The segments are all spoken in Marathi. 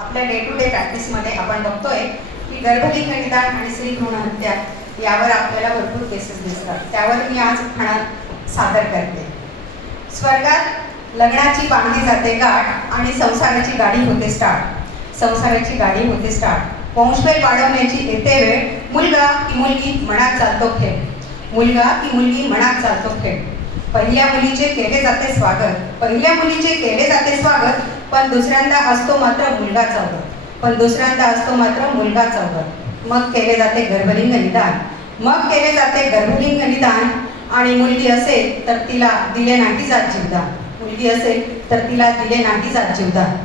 आपल्या डे टू डे प्रॅक्टिसमध्ये आपण बघतोय की गर्भलिंग निदान आणि स्त्री भ्रूण हत्या यावर आपल्याला भरपूर केसेस दिसतात. त्यावर मी आज उदाहरण सादर करते. स्वर्गात लग्नाची बांधली जाते गाठ आणि संसाराची गाडी होते स्टार्ट. संसाराची गाडी होते स्टार्ट. वंशवेल वाढवण्याची येते वेळ. मुलगा की मुलगी मनात चालतो खेळ. मुलगा की मुलगी मनात चालतो खेळ. पहिल्या मुलीचे केले जाते स्वागत. पहिल्या मुलीचे केले जाते स्वागत. पण दुसऱ्यांदा असतो मात्र मुलगा चौगत. पण दुसऱ्यांदा असतो मात्र मुलगा चौगत. मग केले जाते गर्भलिंग निदान. मग केले जाते गर्भलिंग निदान. आणि मुलगी असेल तर तिला दिले नाही जात जीवदान. मुलगी असेल तर तिला दिले नाही जात जीवदान.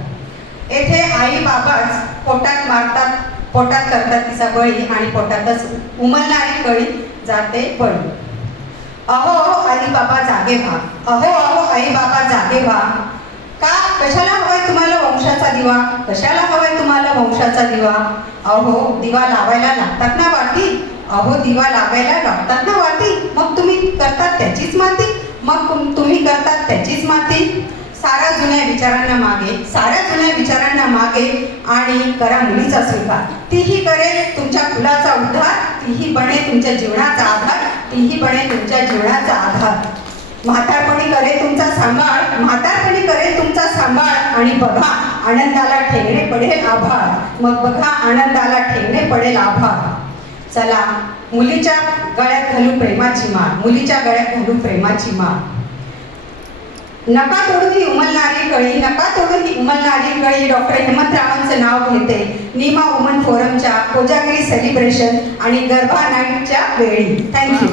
येथे आई बाबाच पोटात मारतात, पोटात करतात तिचा बळी आणि पोटातच उमलणारी कळी जाते बळी. अहो अहो आई बाबा जागे व्हा. अहो अहो आई बाबा जागे व्हा. का कशाला हवाय तुम्हाला वंशाचा दिवा. कशाला हवाय तुम्हाला वंशाचा दिवा. अहो दिवा लावायला लागतात ना वाटी. अहो दिवा लावायला लागतात ना वाटी. मग तुम्ही करतात त्याचीच माती. मग तुम्ही करतात त्याचीच माती. साऱ्या जुन्या विचारांना मागे, साऱ्या जुन्या विचारांना मागे आणि करा मुलीचा स्वीकार. तीही करेल तुमच्या कुलाचा उद्धार. तीही बने तुमच्या जीवनाचा आधार. तीही बने तुमच्या जीवनाचा आधार. म्हातारपणी करे तुमचा सांभाळ. म्हातारपणी करे तुमचा सांभाळ. आणि बघा आनंदाला ठेंगणे पडेल आभाळ. मग बघा आनंदाला ठेंगणे पडेल आभाळ. चला मुलीच्या गळ्यात घालू प्रेमाची माळ. मुलीच्या गळ्यात घालू प्रेमाची माळ. नका तोडून ही उमलणारी कळी. नका तोडून ही उमलणारी कळी. डॉक्टर हेमंतरावांचं नाव घेते नीमा वुमन फोरमच्या कोजागिरी सेलिब्रेशन आणि गरबा नाईटच्या वेळी. थँक्यू.